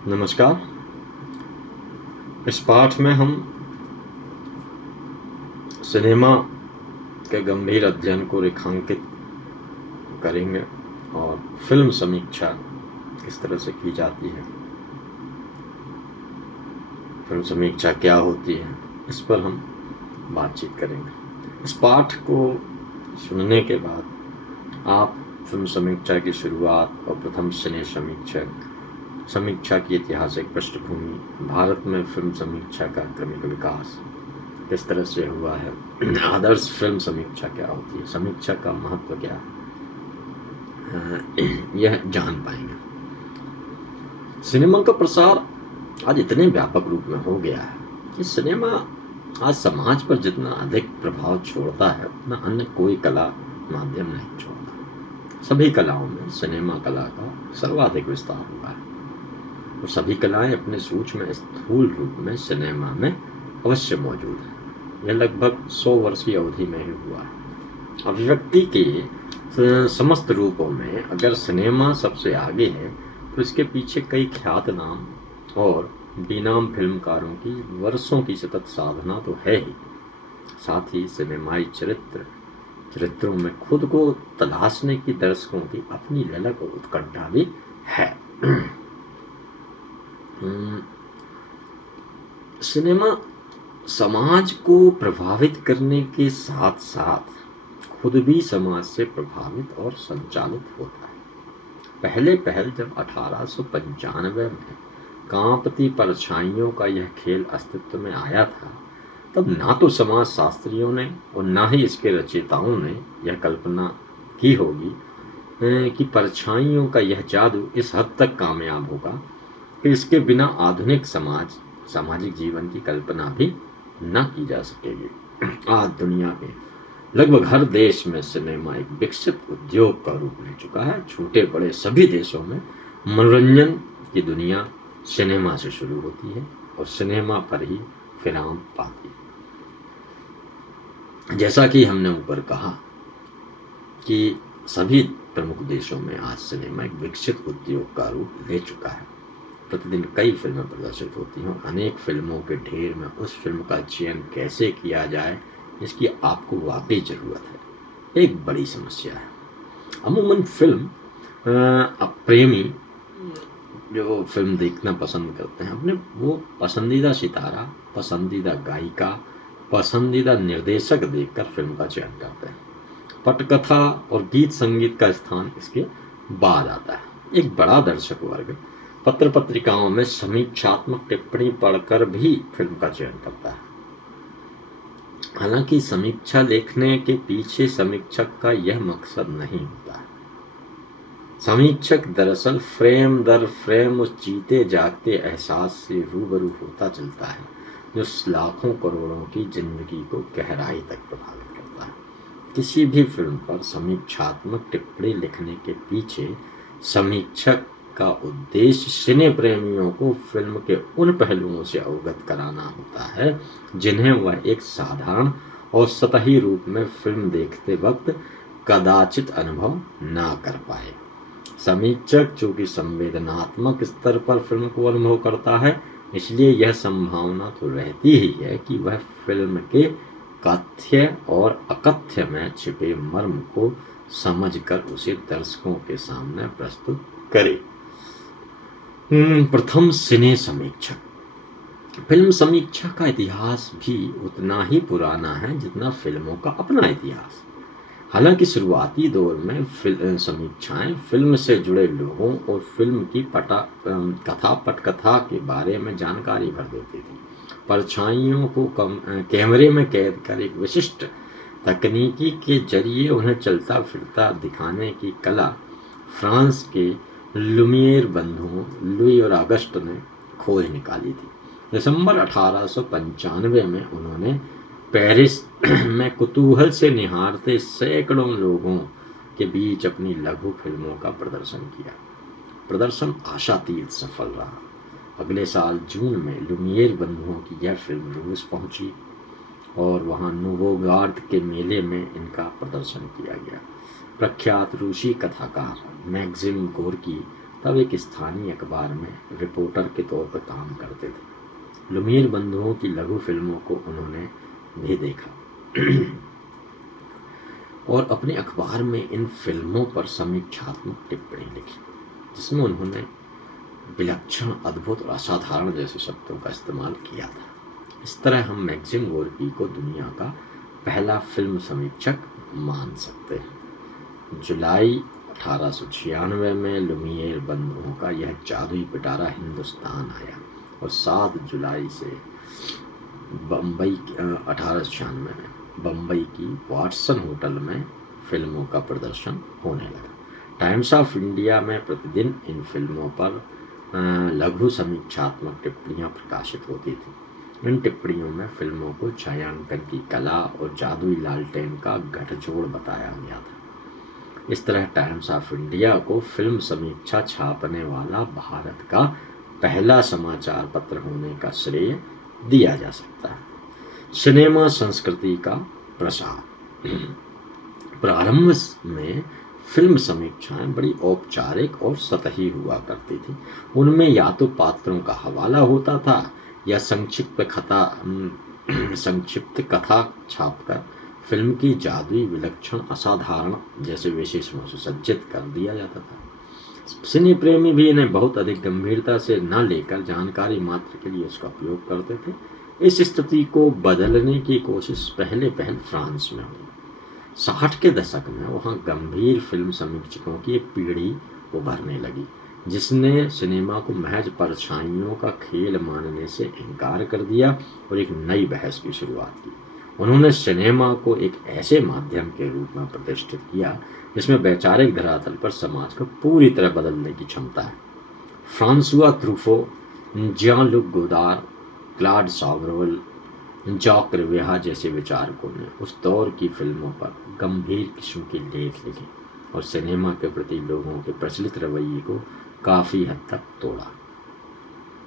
नमस्कार। इस पाठ में हम सिनेमा के गंभीर अध्ययन को रेखांकित करेंगे और फिल्म समीक्षा किस तरह से की जाती है, फिल्म समीक्षा क्या होती है, इस पर हम बातचीत करेंगे। इस पाठ को सुनने के बाद आप फिल्म समीक्षा की शुरुआत और प्रथम सिने समीक्षा की ऐतिहासिक पृष्ठभूमि, भारत में फिल्म समीक्षा का क्रमिक विकास किस तरह से हुआ है, आदर्श फिल्म समीक्षा क्या होती है, समीक्षा का महत्व क्या है, यह जान पाएंगे। सिनेमा का प्रसार आज इतने व्यापक रूप में हो गया है कि सिनेमा आज समाज पर जितना अधिक प्रभाव छोड़ता है उतना अन्य कोई कला माध्यम नहीं छोड़ता। सभी कलाओं में सिनेमा कला का सर्वाधिक विस्तार हुआ है और सभी कलाएं अपने सूक्ष्म स्थूल रूप में सिनेमा में अवश्य मौजूद है। यह लगभग 100 वर्ष की अवधि में ही हुआ है। अभिव्यक्ति के समस्त रूपों में अगर सिनेमा सबसे आगे है तो इसके पीछे कई ख्यात नाम और बेनाम फिल्मकारों की वर्षों की सतत साधना तो है ही, साथ ही सिनेमाई चरित्रों में खुद को तलाशने की दर्शकों की अपनी ललक और उत्कंठा भी है। सिनेमा समाज को प्रभावित करने के साथ साथ खुद भी समाज से प्रभावित और संचालित होता है। पहले पहल जब 1895 में कांपती परछाइयों का यह खेल अस्तित्व में आया था, तब ना तो समाज शास्त्रियों ने और ना ही इसके रचयिताओं ने यह कल्पना की होगी कि परछाइयों का यह जादू इस हद तक कामयाब होगा कि इसके बिना आधुनिक सामाजिक जीवन की कल्पना भी न की जा सकेगी। आज दुनिया के लगभग हर देश में सिनेमा एक विकसित उद्योग का रूप ले चुका है। छोटे बड़े सभी देशों में मनोरंजन की दुनिया सिनेमा से शुरू होती है और सिनेमा पर ही विराम पाती है। जैसा कि हमने ऊपर कहा कि सभी प्रमुख देशों में आज सिनेमा एक विकसित उद्योग का रूप ले चुका है। प्रतिदिन कई फिल्में प्रदर्शित होती हैं। अनेक फिल्मों के ढेर में उस फिल्म का चयन कैसे किया जाए, इसकी आपको वाकई जरूरत है, एक बड़ी समस्या है। अमूमन फिल्म प्रेमी जो फिल्म देखना पसंद करते हैं, अपने वो पसंदीदा सितारा, पसंदीदा गायिका, पसंदीदा निर्देशक देखकर फिल्म का चयन करते हैं। पटकथा और गीत संगीत का स्थान इसके बाद आता है। एक बड़ा दर्शक वर्ग पत्र पत्रिकाओं में समीक्षात्मक टिप्पणी पढ़कर भी फिल्म का चयन करता है। हालांकि समीक्षा लिखने के पीछे समीक्षक का यह मकसद नहीं होता है। समीक्षक दरअसल फ्रेम दर फ्रेम उस जीते जागते एहसास से रूबरू होता चलता है जो लाखों करोड़ों की जिंदगी को गहराई तक प्रभावित करता है। किसी भी फिल्म पर समीक्षात्मक टिप्पणी लिखने के पीछे समीक्षक का उद्देश्य सिने प्रेमियों को फिल्म के उन पहलुओं से अवगत कराना होता है जिन्हें वह एक साधारण और सतही रूप में फिल्म देखते वक्त कदाचित अनुभव ना कर पाए। समीक्षक चूंकि संवेदनात्मक स्तर पर फिल्म को अनुभव करता है, इसलिए यह संभावना तो रहती ही है कि वह फिल्म के कथ्य और अकथ्य में छिपे मर्म को समझकर उसे दर्शकों के सामने प्रस्तुत करे। प्रथम सिने समीक्षक। फिल्म समीक्षा का इतिहास भी उतना ही पुराना है जितना फिल्मों का अपना इतिहास। हालांकि शुरुआती दौर में समीक्षाएं फिल्म से जुड़े लोगों और फिल्म की पटकथा के बारे में जानकारी भर देती थी। परछाइयों को कैमरे में कैद कर एक विशिष्ट तकनीकी के जरिए उन्हें चलता फिरता दिखाने की कला फ्रांस के लुमियर बंधुओं लुई और अगस्ट ने खोज निकाली थी। दिसंबर 1895 में उन्होंने पेरिस में कुतूहल से निहारते सैकड़ों लोगों के बीच अपनी लघु फिल्मों का प्रदर्शन किया। प्रदर्शन आशातीत सफल रहा। अगले साल जून में लुमियर बंधुओं की यह फिल्म रूस पहुंची और वहां नोवोगार्ड के मेले में इनका प्रदर्शन किया गया। प्रख्यात रूसी कथाकार मैक्सिम गोर्की तब एक स्थानीय अखबार में रिपोर्टर के तौर पर काम करते थे। लुमियर बंधुओं की लघु फिल्मों को उन्होंने भी देखा और अपने अखबार में इन फिल्मों पर समीक्षात्मक टिप्पणी लिखी, जिसमें उन्होंने विलक्षण, अद्भुत और असाधारण जैसे शब्दों का इस्तेमाल किया था। इस तरह हम मैक्सिम गोर्की को दुनिया का पहला फिल्म समीक्षक मान सकते हैं। जुलाई 1896 में लुमियर बंधुओं का यह जादुई पिटारा हिंदुस्तान आया और 7 जुलाई से बम्बई 1896 में बम्बई की वाटसन होटल में फिल्मों का प्रदर्शन होने लगा। टाइम्स ऑफ इंडिया में प्रतिदिन इन फिल्मों पर लघु समीक्षात्मक टिप्पणियां प्रकाशित होती थी। इन टिप्पणियों में फिल्मों को छायांकन की कला और जादुई लालटेन का गठजोड़ बताया गया था। इस तरह टाइम्स ऑफ इंडिया को फिल्म समीक्षा छापने वाला भारत का पहला समाचार पत्र होने का श्रेय दिया जा सकता है। सिनेमा संस्कृति का प्रसार। प्रारंभ में फिल्म समीक्षाएं बड़ी औपचारिक और सतही हुआ करती थी। उनमें या तो पात्रों का हवाला होता था या संक्षिप्त कथा छापकर फिल्म की जादुई, विलक्षण, असाधारण जैसे विशेषणों से सज्जित कर दिया जाता था। सिने प्रेमी भी इन्हें बहुत अधिक गंभीरता से न लेकर जानकारी मात्र के लिए उसका उपयोग करते थे। इस स्थिति को बदलने की कोशिश पहले फ्रांस में हुई। 60 के दशक में वहाँ गंभीर फिल्म समीक्षकों की एक पीढ़ी उभरने लगी, जिसने सिनेमा को महज परछाइयों का खेल मानने से इनकार कर दिया और एक नई बहस की शुरुआत की। उन्होंने सिनेमा को एक ऐसे माध्यम के रूप में प्रतिष्ठित किया जिसमें वैचारिक धरातल पर समाज को पूरी तरह बदलने की क्षमता है। फ्रांसुआ ट्रूफो, जियां-लुक गोदार, क्लॉड सावरवल, जॉक रिवेहा जैसे विचारकों ने उस दौर की फिल्मों पर गंभीर किस्म के लेख लिखे और सिनेमा के प्रति लोगों के प्रचलित रवैये को काफ़ी हद तक तोड़ा।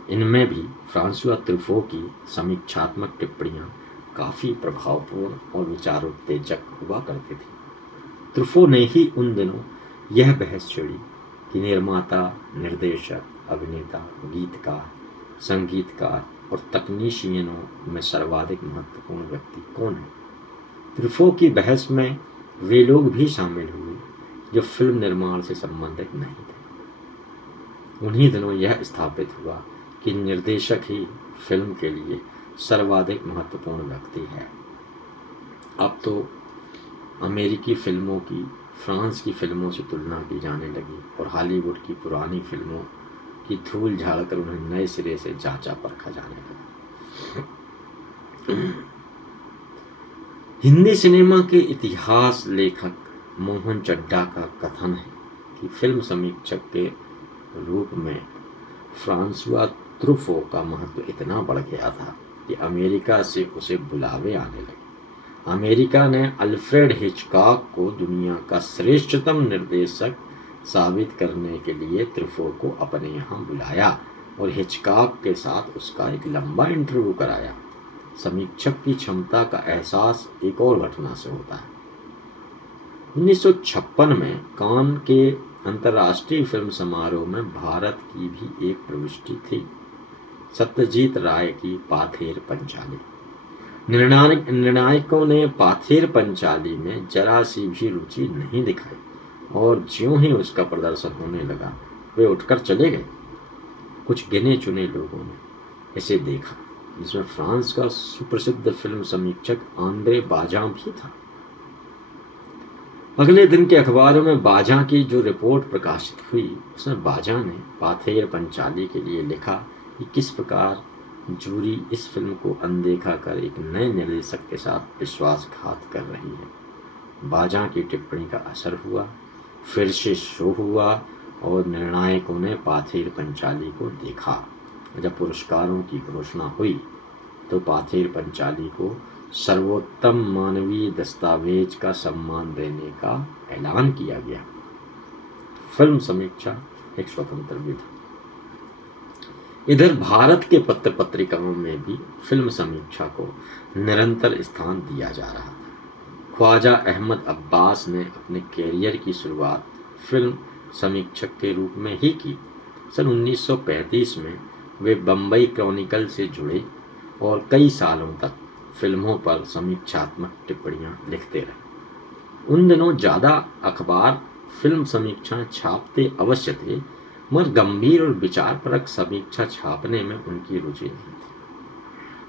इनमें भी फ्रांसुआ ट्रूफो की समीक्षात्मक टिप्पणियां काफ़ी प्रभावपूर्ण और विचारोत्तेजक हुआ करती थी। ट्रूफो ने ही उन दिनों यह बहस छेड़ी कि निर्माता, निर्देशक, अभिनेता, गीतकार, संगीतकार और तकनीशियनों में सर्वाधिक महत्वपूर्ण व्यक्ति कौन है। ट्रूफो की बहस में वे लोग भी शामिल हुए जो फिल्म निर्माण से संबंधित नहीं थे। उन्हीं दिनों यह स्थापित हुआ कि निर्देशक ही फिल्म के लिए सर्वाधिक महत्वपूर्ण व्यक्ति है। अब तो अमेरिकी फिल्मों की फ्रांस की फिल्मों से तुलना की जाने लगी और हॉलीवुड की पुरानी फिल्मों की धूल झाड़कर उन्हें नए सिरे से जांचा परखा जाने लगा। हिंदी सिनेमा के इतिहास लेखक मोहन चड्ढा का कथन है कि फिल्म समीक्षक के रूप में फ्रांसुआ ट्रूफो का महत्व इतना बढ़ गया था कि अमेरिका से उसे बुलावे आने लगे। अमेरिका ने अल्फ्रेड हिचकॉक को दुनिया का श्रेष्ठतम निर्देशक साबित करने के लिए ट्रूफो को अपने यहाँ बुलाया और हिचकॉक के साथ उसका एक लंबा इंटरव्यू कराया। समीक्षक की क्षमता का एहसास एक और घटना से होता है। 1956 में कान के अंतर्राष्ट्रीय फिल्म समारोह में भारत की भी एक प्रविष्टि थी, सत्यजीत राय की पाथेर पंचाली। निर्णायकों ने पाथेर पंचाली में जरा सी भी रुचि नहीं दिखाई और ज्यों ही उसका प्रदर्शन होने लगा वे उठकर चले गए। कुछ गिने चुने लोगों ने इसे देखा, जिसमें फ्रांस का सुप्रसिद्ध फिल्म समीक्षक आंद्रे बाजां भी था। अगले दिन के अखबारों में बाजां की जो रिपोर्ट प्रकाशित हुई उसमें बाजां ने पाथेर पंचाली के लिए लिखा कि किस प्रकार जूरी इस फिल्म को अनदेखा कर एक नए निर्देशक के साथ विश्वासघात कर रही है। बाजां की टिप्पणी का असर हुआ, फिर से शो हुआ और निर्णायकों ने पाथेर पंचाली को देखा। जब पुरस्कारों की घोषणा हुई तो पाथेर पंचाली को सर्वोत्तम मानवीय दस्तावेज का सम्मान देने का ऐलान किया गया। फिल्म समीक्षा एक स्वतंत्र विधा। इधर भारत के पत्र पत्रिकाओं में भी फिल्म समीक्षा को निरंतर स्थान दिया जा रहा था। ख्वाजा अहमद अब्बास ने अपने कैरियर की शुरुआत फिल्म समीक्षक के रूप में ही की। सन 1935 में वे बम्बई क्रॉनिकल से जुड़े और कई सालों तक फिल्मों पर समीक्षात्मक टिप्पणियां लिखते रहे। उन दिनों ज़्यादा अखबार फिल्म समीक्षा छापते अवश्य थे, मगर गंभीर और विचारपरक समीक्षा छापने में उनकी रुचि नहीं थी।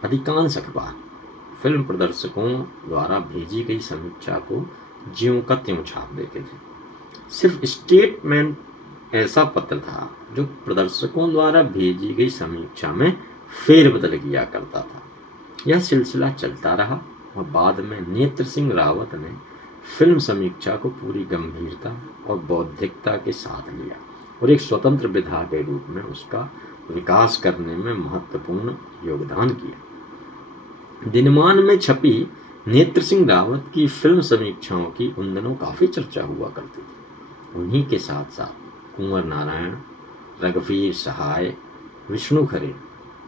अधिकांश अखबार फिल्म प्रदर्शकों द्वारा भेजी गई समीक्षा को ज्यों का त्यों छाप देते थे। सिर्फ स्टेटमेंट ऐसा पत्र था जो प्रदर्शकों द्वारा भेजी गई समीक्षा में फेरबदल किया करता था। यह सिलसिला चलता रहा और बाद में नेत्र सिंह रावत ने फिल्म समीक्षा को पूरी गंभीरता और बौद्धिकता के साथ लिया और एक स्वतंत्र विधा के रूप में उसका विकास करने में महत्वपूर्ण योगदान किया। दिनमान में छपी नेत्र सिंह रावत की फिल्म समीक्षाओं की उन दिनों काफी चर्चा हुआ करती थी। उन्हीं के साथ साथ कुंवर नारायण, रघुवीर सहाय, विष्णु खरे,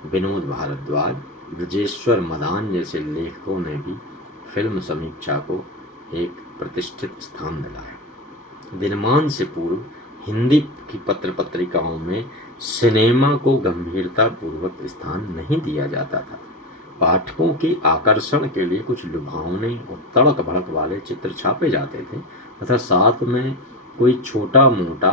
विनोद भारद्वाज, ब्रजेश्वर मदान जैसे लेखकों ने भी फिल्म समीक्षा को एक प्रतिष्ठित स्थान दिलाया। दिनमान से पूर्व हिंदी की पत्र पत्रिकाओं में सिनेमा को गंभीरता पूर्वक स्थान नहीं दिया जाता था। पाठकों के आकर्षण के लिए कुछ लुभावने और तड़क भड़क वाले चित्र छापे जाते थे तथा साथ में कोई छोटा मोटा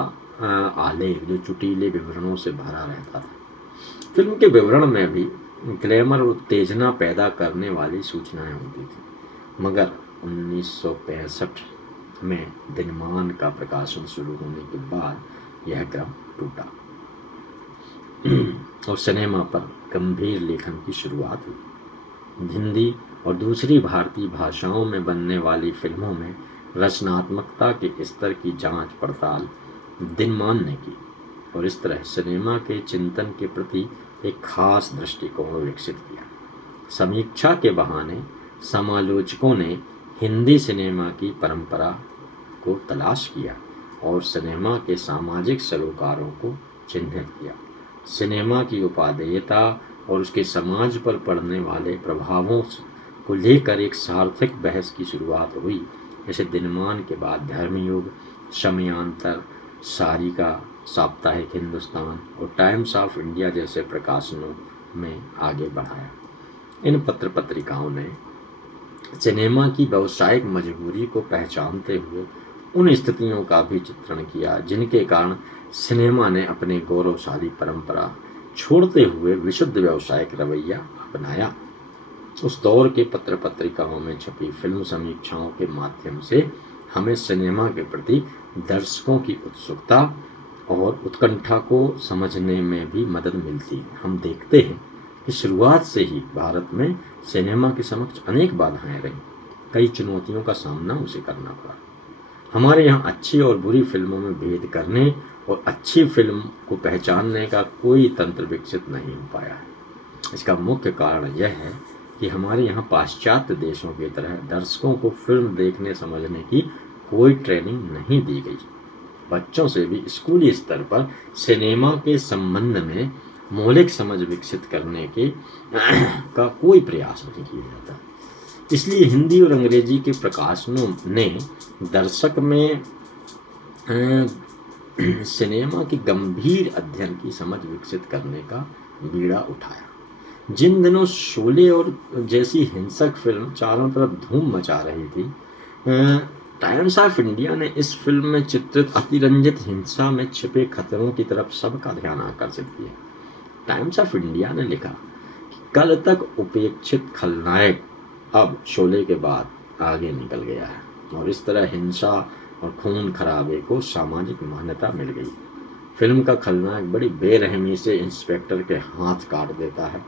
आलेख जो चुटीले विवरणों से भरा रहता था। फिल्म के विवरण में भी ग्लैमर और उत्तेजना पैदा करने वाली सूचनाएं होती थी। मगर 1965 में दिनमान का प्रकाशन शुरू होने के बाद यह क्रम टूटा और सिनेमा पर गंभीर लेखन की शुरुआत हुई। हिंदी और दूसरी भारतीय भाषाओं में बनने वाली फिल्मों में रचनात्मकता के स्तर की जांच पड़ताल दिनमान ने की और इस तरह सिनेमा के चिंतन के प्रति एक खास दृष्टिकोण विकसित किया। समीक्षा के बहाने समालोचकों ने हिंदी सिनेमा की परंपरा को तलाश किया और सिनेमा के सामाजिक सरोकारों को चिन्हित किया। सिनेमा की उपादेयता और उसके समाज पर पड़ने वाले प्रभावों को लेकर एक सार्थक बहस की शुरुआत हुई। जैसे दिनमान के बाद धर्मयुग, समयांतर, सारिका, साप्ताहिक हिंदुस्तान और टाइम्स ऑफ इंडिया जैसे प्रकाशनों में आगे बढ़ाया। इन पत्र पत्रिकाओं ने सिनेमा की व्यावसायिक मजबूरी को पहचानते हुए उन स्थितियों का भी चित्रण किया जिनके कारण सिनेमा ने अपने गौरवशाली परंपरा छोड़ते हुए विशुद्ध व्यावसायिक रवैया अपनाया। उस दौर के पत्र पत्रिकाओं में छपी फिल्म समीक्षाओं के माध्यम से हमें सिनेमा के प्रति दर्शकों की उत्सुकता और उत्कंठा को समझने में भी मदद मिलती है। हम देखते हैं कि शुरुआत से ही भारत में सिनेमा के समक्ष अनेक बाधाएं रहीं, कई चुनौतियों का सामना उसे करना पड़ा। हमारे यहाँ अच्छी और बुरी फिल्मों में भेद करने और अच्छी फिल्म को पहचानने का कोई तंत्र विकसित नहीं हो पाया है। इसका मुख्य कारण यह है कि हमारे यहाँ पाश्चात्य देशों की तरह दर्शकों को फिल्म देखने समझने की कोई ट्रेनिंग नहीं दी गई। बच्चों से भी स्कूली स्तर पर सिनेमा के संबंध में मौलिक समझ विकसित करने के का कोई प्रयास नहीं किया जाता। इसलिए हिंदी और अंग्रेजी के प्रकाशनों ने दर्शक में सिनेमा के गंभीर अध्ययन की समझ विकसित करने का बीड़ा उठाया। जिन दिनों शोले और जैसी हिंसक फिल्म चारों तरफ धूम मचा रही थी, टाइम्स ऑफ इंडिया ने इस फिल्म में चित्रित अतिरंजित हिंसा में छिपे खतरों की तरफ सबका ध्यान आकर्षित किया। टाइम्स ऑफ इंडिया ने लिखा कि कल तक उपेक्षित खलनायक अब शोले के बाद आगे निकल गया है और इस तरह हिंसा और खून खराबे को सामाजिक मान्यता मिल गई। फिल्म का खलनायक बड़ी बेरहमी से इंस्पेक्टर के हाथ काट देता है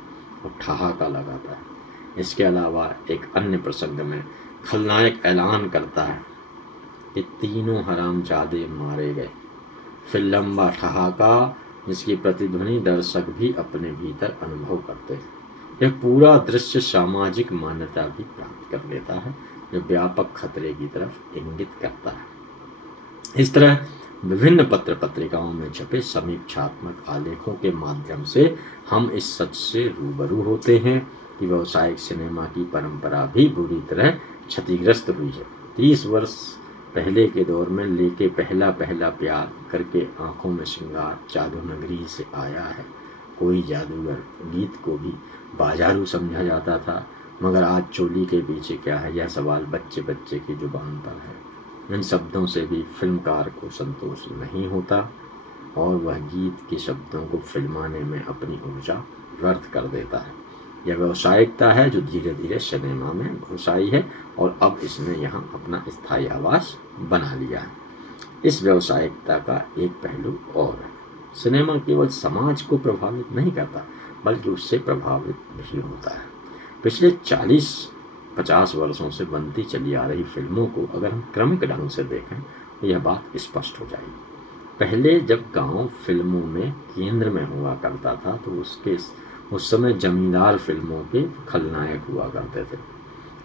और ठहाका लगाता है। इसके अलावा एक अन्य प्रसंग में खलनायक ऐलान करता है कि तीनों हरामजादे मारे गए। फिर लंबा ठहाका जिसकी प्रतिध्वनि दर्शक भी अपने भीतर अनुभव करते हैं। यह पूरा दृश्य सामाजिक मान्यता भी प्राप्त कर लेता है जो व्यापक खतरे की तरफ इंगित करता है। इस तरह विभिन्न पत्र पत्रिकाओं में छपे समीक्षात्मक आलेखों के माध्यम से हम इस सच से रूबरू होते हैं कि व्यावसायिक सिनेमा की परंपरा भी बुरी तरह क्षतिग्रस्त हुई है। 30 वर्ष पहले के दौर में लेके पहला पहला प्यार करके आंखों में श्रृंगार जादू नगरी से आया है कोई जादूगर गीत को भी बाजारू समझा जाता था, मगर आज चोली के पीछे क्या है यह सवाल बच्चे बच्चे की जुबान पर है। इन शब्दों से भी फिल्मकार को संतोष नहीं होता और वह गीत के शब्दों को फिल्माने में अपनी ऊर्जा व्यर्थ कर देता है। यह व्यावसायिकता है जो धीरे धीरे सिनेमा में घुस आई है और अब इसने यहाँ अपना स्थायी आवास बना लिया है। इस व्यावसायिकता का एक पहलू और है, सिनेमा केवल समाज को प्रभावित नहीं करता बल्कि उससे प्रभावित भी होता है। पिछले 40-50 वर्षों से बनती चली आ रही फिल्मों को अगर हम क्रमिक ढंग से देखें तो यह बात स्पष्ट हो जाएगी। पहले जब गांव फिल्मों में केंद्र में हुआ करता था तो उस समय जमींदार फिल्मों के खलनायक हुआ करते थे।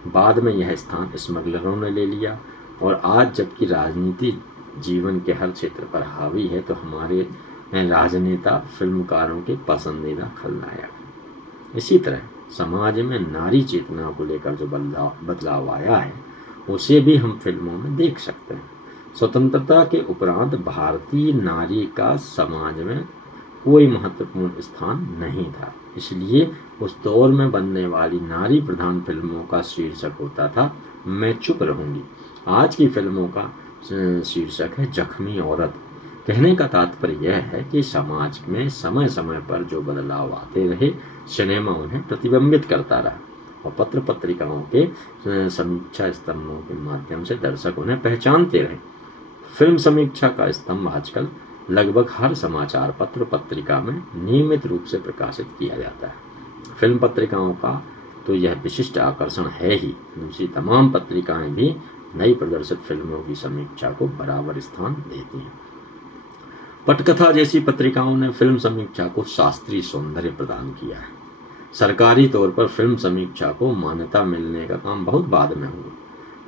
बाद में यह स्थान स्मगलरों ने ले लिया और आज जबकि राजनीति जीवन के हर क्षेत्र पर हावी है तो हमारे राजनेता फिल्मकारों के पसंदीदा खलनायक। इसी तरह समाज में नारी चेतना को लेकर जो बदलाव आया है उसे भी हम फिल्मों में देख सकते हैं। स्वतंत्रता के उपरांत भारतीय नारी का समाज में कोई महत्वपूर्ण स्थान नहीं था, इसलिए उस दौर में बनने वाली नारी प्रधान फिल्मों का शीर्षक होता था मैं चुप रहूंगी। आज की फिल्मों का शीर्षक है जख्मी औरत। कहने का तात्पर्य यह है कि समाज में समय समय पर जो बदलाव आते रहे सिनेमा उन्हें प्रतिबिंबित करता रहा और पत्र पत्रिकाओं के समीक्षा स्तंभों के माध्यम से दर्शक उन्हें पहचानते रहे। फिल्म समीक्षा का स्तंभ आजकल लगभग हर समाचार पत्र पत्रिका में नियमित रूप से प्रकाशित किया जाता है। फिल्म पत्रिकाओं का तो यह विशिष्ट आकर्षण है ही, दूसरी तमाम पत्रिकाएं भी नई प्रदर्शित फिल्मों की समीक्षा को बराबर स्थान देती हैं। पटकथा जैसी पत्रिकाओं ने फिल्म समीक्षा को शास्त्रीय सौंदर्य प्रदान किया है। सरकारी तौर पर फिल्म समीक्षा को मान्यता मिलने का काम बहुत बाद में हुआ।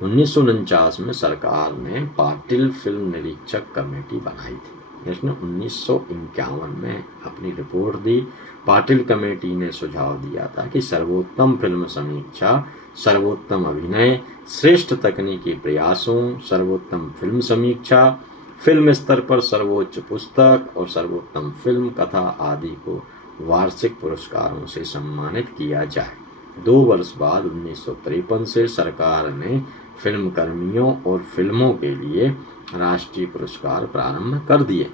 1949 में सरकार ने पाटिल फिल्म निरीक्षक कमेटी बनाई थी। इसने 1951 में अपनी रिपोर्ट दी। पाटिल कमेटी ने सुझाव दिया था कि सर्वोत्तम फिल्म समीक्षा, सर्वोत्तम अभिनय, श्रेष्ठ तकनीकी प्रयासों, सर्वोत्तम फिल्म समीक्षा, फिल्म स्तर पर सर्वोच्च पुस्तक और सर्वोत्तम फिल्म कथा आदि को वार्षिक पुरस्कारों से सम्मानित किया जाए। 2 वर्ष बाद 1953 से सरकार ने फिल्म कर्मियों और फिल्मों के लिए राष्ट्रीय पुरस्कार प्रारंभ कर दिए,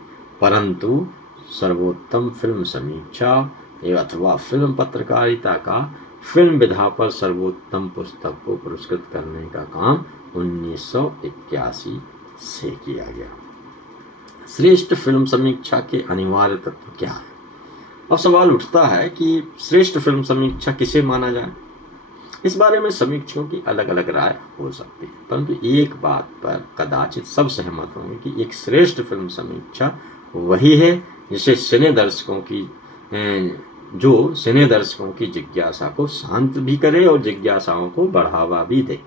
परंतु सर्वोत्तम फिल्म समीक्षा अथवा फिल्म पत्रकारिता का फिल्म विधा पर सर्वोत्तम पुस्तक को पुरस्कृत करने का काम 1981 से किया गया। श्रेष्ठ फिल्म समीक्षा के अनिवार्य तत्व क्या है? अब सवाल उठता है कि श्रेष्ठ फिल्म समीक्षा किसे माना जाए। इस बारे में समीक्षकों की अलग अलग राय हो सकती है, परंतु एक बात पर कदाचित सब सहमत होंगे कि एक श्रेष्ठ फिल्म समीक्षा वही है जिसे सिने दर्शकों की जिज्ञासा को शांत भी करे और जिज्ञासाओं को बढ़ावा भी दे।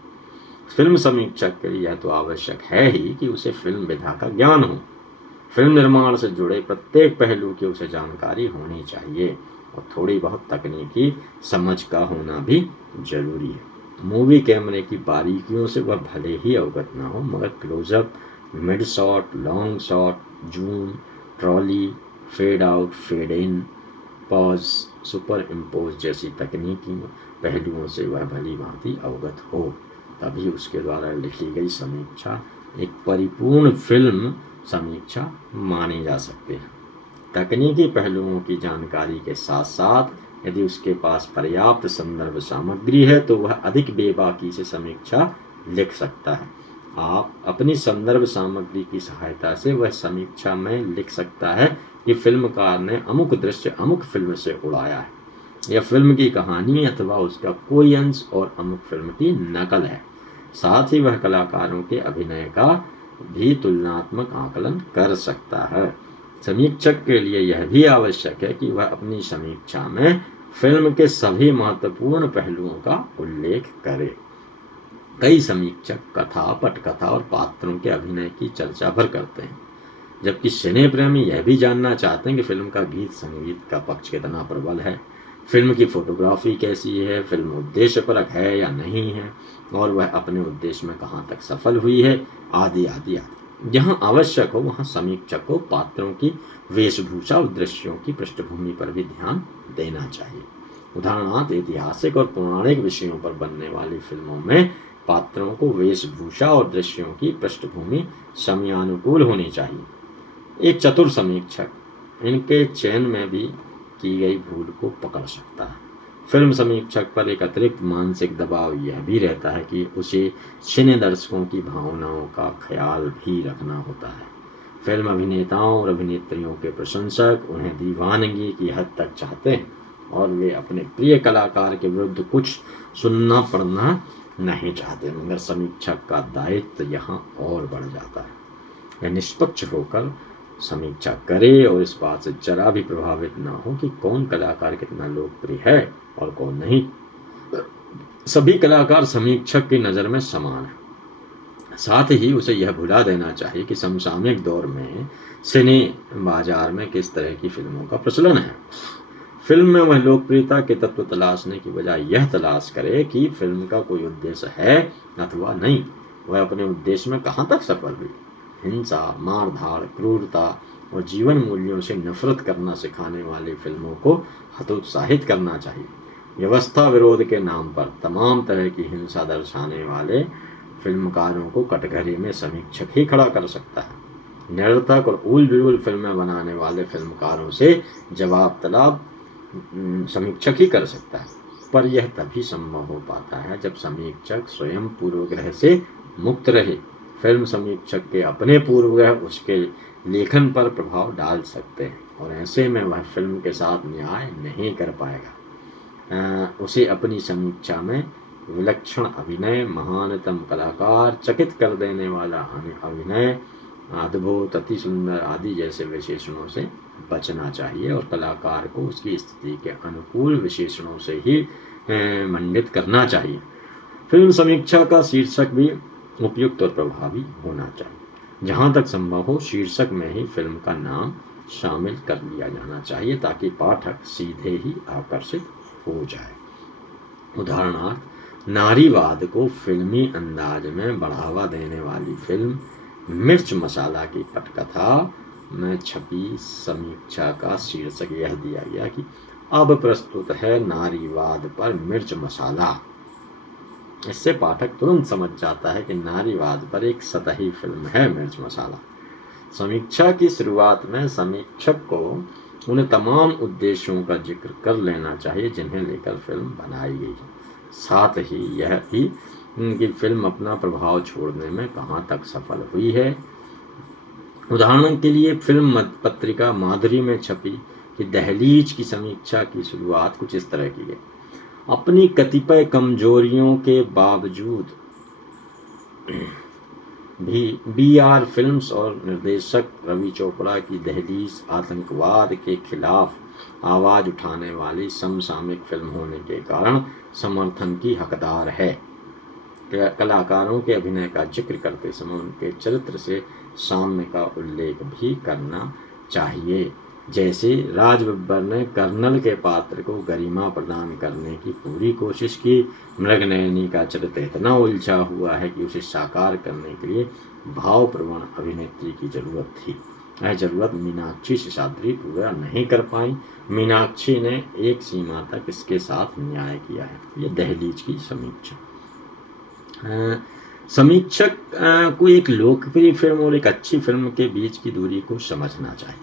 फिल्म समीक्षक के लिए यह तो आवश्यक है ही कि उसे फिल्म विधा का ज्ञान हो। फिल्म निर्माण से जुड़े प्रत्येक पहलू की उसे जानकारी होनी चाहिए और थोड़ी बहुत तकनीकी समझ का होना भी जरूरी है। मूवी कैमरे की बारीकियों से वह भले ही अवगत ना हो, मगर close up, mid shot, long shot, zoom, trolley, fade out, fade in, pause, superimpose जैसी तकनीकी पहलुओं से वह भली भांति अवगत हो, तभी उसके द्वारा लिखी गई समीक्षा एक परिपूर्ण फिल्म समीक्षा मानी जा सकती है। तकनीकी पहलुओं की जानकारी के साथ साथ यदि उसके पास पर्याप्त संदर्भ सामग्री है तो वह अधिक बेबाकी से समीक्षा लिख सकता है। आप अपनी संदर्भ सामग्री की सहायता से वह समीक्षा में लिख सकता है कि फिल्मकार ने अमुक दृश्य अमुक फिल्म से उड़ाया है, यह फिल्म की कहानी अथवा उसका कोई अंश और अमुक फिल्म की नकल है। साथ ही वह कलाकारों के अभिनय का भी तुलनात्मक आकलन कर सकता है। समीक्षक के लिए यह भी आवश्यक है कि वह अपनी समीक्षा में फिल्म के सभी महत्वपूर्ण पहलुओं का उल्लेख करे। कई समीक्षक कथा, पटकथा और पात्रों के अभिनय की चर्चा भर करते हैं, जबकि सिने प्रेमी यह भी जानना चाहते हैं कि फिल्म का गीत संगीत का पक्ष कितना प्रबल है। फिल्म की फोटोग्राफी कैसी है, फिल्म उद्देश्यपरक है या नहीं है, और वह अपने उद्देश्य में कहाँ तक सफल हुई है, आदि आदि आदि। जहाँ आवश्यक हो वहाँ समीक्षक को पात्रों की वेशभूषा और दृश्यों की पृष्ठभूमि पर भी ध्यान देना चाहिए। उदाहरणार्थ ऐतिहासिक और पौराणिक विषयों पर बनने वाली फिल्मों में पात्रों को वेशभूषा और दृश्यों की पृष्ठभूमि समयानुकूल होनी चाहिए। एक चतुर समीक्षक इनके चयन में भी की गई भूल को पकड़ सकता है। फिल्म समीक्षक पर एक अतिरिक्त मानसिक दबाव यह भी रहता है कि उसे सिने दर्शकों की भावनाओं का ख्याल भी रखना होता है। फिल्म अभिनेताओं और अभिनेत्रियों के प्रशंसक उन्हें दीवानगी की हद तक चाहते हैं और वे अपने प्रिय कलाकार के विरुद्ध कुछ सुनना पड़ना नहीं चाहते, मगर समीक्षक का दायित्व यहाँ और बढ़ जाता है। वह निष्पक्ष होकर समीक्षा करे और इस बात से जरा भी प्रभावित न हो कि कौन कलाकार कितना लोकप्रिय है और कौन नहीं। सभी कलाकार समीक्षक की नज़र में समान है। साथ ही उसे यह भुला देना चाहिए कि समसामयिक दौर में सिने बाजार में किस तरह की फिल्मों का प्रचलन है। फिल्म में वह लोकप्रियता के तत्व तलाशने की बजाय यह तलाश करे कि फिल्म का कोई उद्देश्य है अथवा नहीं, वह अपने उद्देश्य में कहाँ तक सफल हुई। हिंसा, मारधाड़, क्रूरता और जीवन मूल्यों से नफरत करना सिखाने वाली फिल्मों को हतोत्साहित करना चाहिए। व्यवस्था विरोध के नाम पर तमाम तरह की हिंसा दर्शाने वाले फिल्मकारों को कटघरे में समीक्षक ही खड़ा कर सकता है। निरर्थक और उल बिलुल फिल्में बनाने वाले फिल्मकारों से जवाब तलब समीक्षक ही कर सकता है, पर यह तभी संभव हो पाता है जब समीक्षक स्वयं पूर्वग्रह से मुक्त रहे। फिल्म समीक्षक के अपने पूर्वग्रह उसके लेखन पर प्रभाव डाल सकते हैं और ऐसे में वह फिल्म के साथ न्याय नहीं कर पाएगा। उसे अपनी समीक्षा में विलक्षण अभिनय, महानतम कलाकार, चकित कर देने वाला अभिनय, अद्भुत, अति सुंदर आदि जैसे विशेषणों से बचना चाहिए और कलाकार को उसकी स्थिति के अनुकूल विशेषणों से ही मंडित करना चाहिए। फिल्म समीक्षा का शीर्षक भी उपयुक्त और प्रभावी होना चाहिए। जहाँ तक संभव हो शीर्षक में ही फिल्म का नाम शामिल कर लिया जाना चाहिए ताकि पाठक सीधे ही आकर्षित हो जाए। उदाहरणार्थ, नारीवाद को फिल्मी अंदाज में बढ़ावा देने वाली फिल्म मिर्च मसाला की पटकथा में छपी समीक्षा का शीर्षक यह दिया गया कि अब प्रस्तुत है नारीवाद पर मिर्च मसाला। इससे पाठक तुरंत समझ जाता है कि नारीवाद पर एक सतही फिल्म है मिर्च मसाला। समीक्षा की शुरुआत में समीक्षक को उन तमाम उद्देश्यों का जिक्र कर लेना चाहिए जिन्हें लेकर फिल्म बनाई गई है। साथ ही यह भी कि फिल्म अपना प्रभाव छोड़ने में कहाँ तक सफल हुई है। उदाहरण के लिए फिल्म पत्रिका माधुरी में छपी कि दहलीज की समीक्षा की शुरुआत कुछ इस तरह की है। अपनी कतिपय कमजोरियों के बावजूद भी BR फिल्म्स और निर्देशक रवि चोपड़ा की दहलीज आतंकवाद के खिलाफ आवाज उठाने वाली समसामयिक फिल्म होने के कारण समर्थन की हकदार है। कलाकारों के अभिनय का जिक्र करते समय उनके चरित्र से साम्य का उल्लेख भी करना चाहिए। जैसे राज बब्बर ने कर्नल के पात्र को गरिमा प्रदान करने की पूरी कोशिश की। मृगनयनी का चरित्र इतना उलझा हुआ है कि उसे साकार करने के लिए भावप्रवण अभिनेत्री की जरूरत थी। यह जरूरत मीनाक्षी शेषाद्री पूरा नहीं कर पाई। मीनाक्षी ने एक सीमा तक इसके साथ न्याय किया है। यह दहलीज की समीक्षा। समीक्षक को एक लोकप्रिय फिल्म और एक अच्छी फिल्म के बीच की दूरी को समझना चाहिए।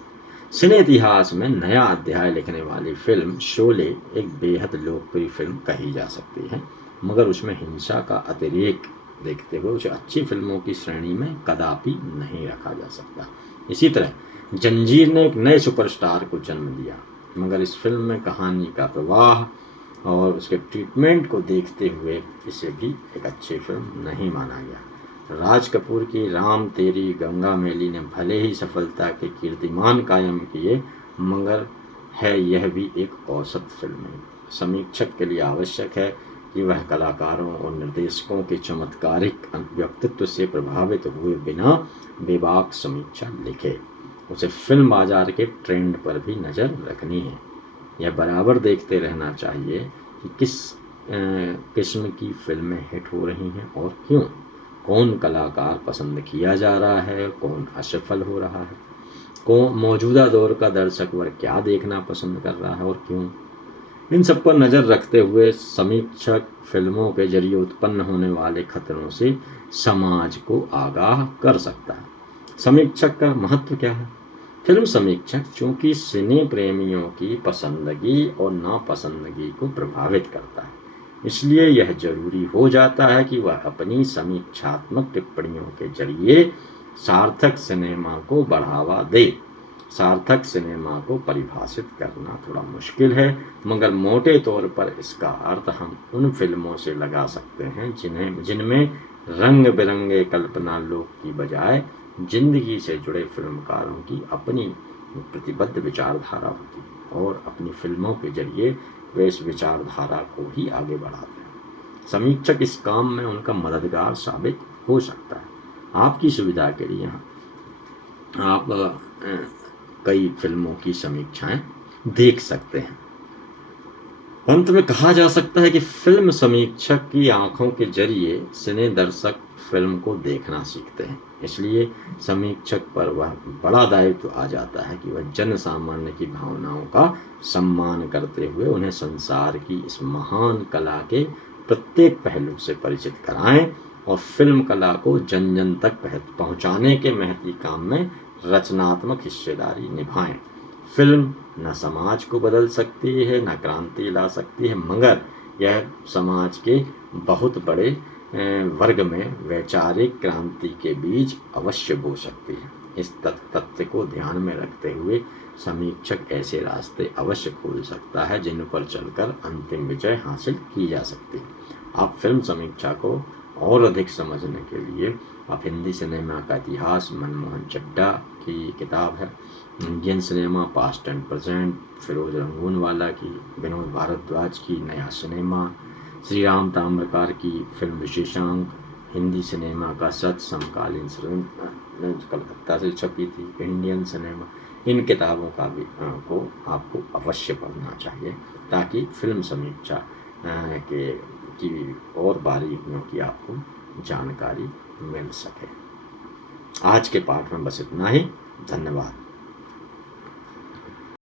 सिने इतिहास में नया अध्याय लिखने वाली फिल्म शोले एक बेहद लोकप्रिय फिल्म कही जा सकती है, मगर उसमें हिंसा का अतिरेक देखते हुए उसे अच्छी फिल्मों की श्रेणी में कदापि नहीं रखा जा सकता। इसी तरह जंजीर ने एक नए सुपरस्टार को जन्म दिया, मगर इस फिल्म में कहानी का प्रवाह और उसके ट्रीटमेंट को देखते हुए इसे भी एक अच्छी फिल्म नहीं माना गया। राज कपूर की राम तेरी गंगा मैली ने भले ही सफलता के कीर्तिमान कायम किए, मगर है यह भी एक औसत फिल्म है। समीक्षक के लिए आवश्यक है कि वह कलाकारों और निर्देशकों के चमत्कारिक व्यक्तित्व से प्रभावित हुए बिना बेबाक समीक्षा लिखे। उसे फिल्म बाजार के ट्रेंड पर भी नज़र रखनी है। यह बराबर देखते रहना चाहिए कि किस किस्म की फिल्में हिट हो रही हैं और क्यों, कौन कलाकार पसंद किया जा रहा है, कौन असफल हो रहा है, कौन मौजूदा दौर का दर्शक वर्ग क्या देखना पसंद कर रहा है और क्यों। इन सब पर नज़र रखते हुए समीक्षक फिल्मों के जरिए उत्पन्न होने वाले खतरों से समाज को आगाह कर सकता है। समीक्षक का महत्व क्या है? फिल्म समीक्षक चूंकि सिने प्रेमियों की पसंदगी और नापसंदगी को प्रभावित करता है, इसलिए यह जरूरी हो जाता है कि वह अपनी समीक्षात्मक टिप्पणियों के जरिए सार्थक सिनेमा को बढ़ावा दे। सार्थक सिनेमा को परिभाषित करना थोड़ा मुश्किल है, मगर मोटे तौर पर इसका अर्थ हम उन फिल्मों से लगा सकते हैं जिनमें रंग बिरंगे कल्पना लोक की बजाय जिंदगी से जुड़े फिल्मकारों की अपनी प्रतिबद्ध विचारधारा होती है और अपनी फिल्मों के जरिए वे इस विचारधारा को ही आगे बढ़ाते हैं। समीक्षक इस काम में उनका मददगार साबित हो सकता है। आपकी सुविधा के लिए आप कई फिल्मों की समीक्षाएं देख सकते हैं। अंत में कहा जा सकता है कि फिल्म समीक्षक की आंखों के जरिए सिने दर्शक फिल्म को देखना सीखते हैं, इसलिए समीक्षक पर वह बड़ा दायित्व आ जाता है कि वह जन सामान्य की भावनाओं का सम्मान करते हुए उन्हें संसार की इस महान कला के प्रत्येक पहलू से परिचित कराएं और फिल्म कला को जन जन तक पहुंचाने के महती काम में रचनात्मक हिस्सेदारी निभाएं। फिल्म न समाज को बदल सकती है, न क्रांति ला सकती है, मगर यह समाज के बहुत बड़े वर्ग में वैचारिक क्रांति के बीज अवश्य बो सकती है। इस तथ्य को ध्यान में रखते हुए समीक्षक ऐसे रास्ते अवश्य खोल सकता है जिन पर चलकर अंतिम विजय हासिल की जा सकती है। आप फिल्म समीक्षा को और अधिक समझने के लिए आप हिंदी सिनेमा का इतिहास मनमोहन चड्ढा की किताब है, Indian cinema past and present Firoz Rangoonwala की, विनोद भारद्वाज की नया सिनेमा, श्री राम ताम्रकार की फिल्म विशेषांक, हिंदी सिनेमा का सच समकालीन कलकत्ता से छपी थी, इंडियन सिनेमा, इन किताबों का भी को आपको अवश्य पढ़ना चाहिए ताकि फिल्म समीक्षा की और बारीकियों की आपको जानकारी मिल सके। आज के पाठ में बस इतना ही। धन्यवाद।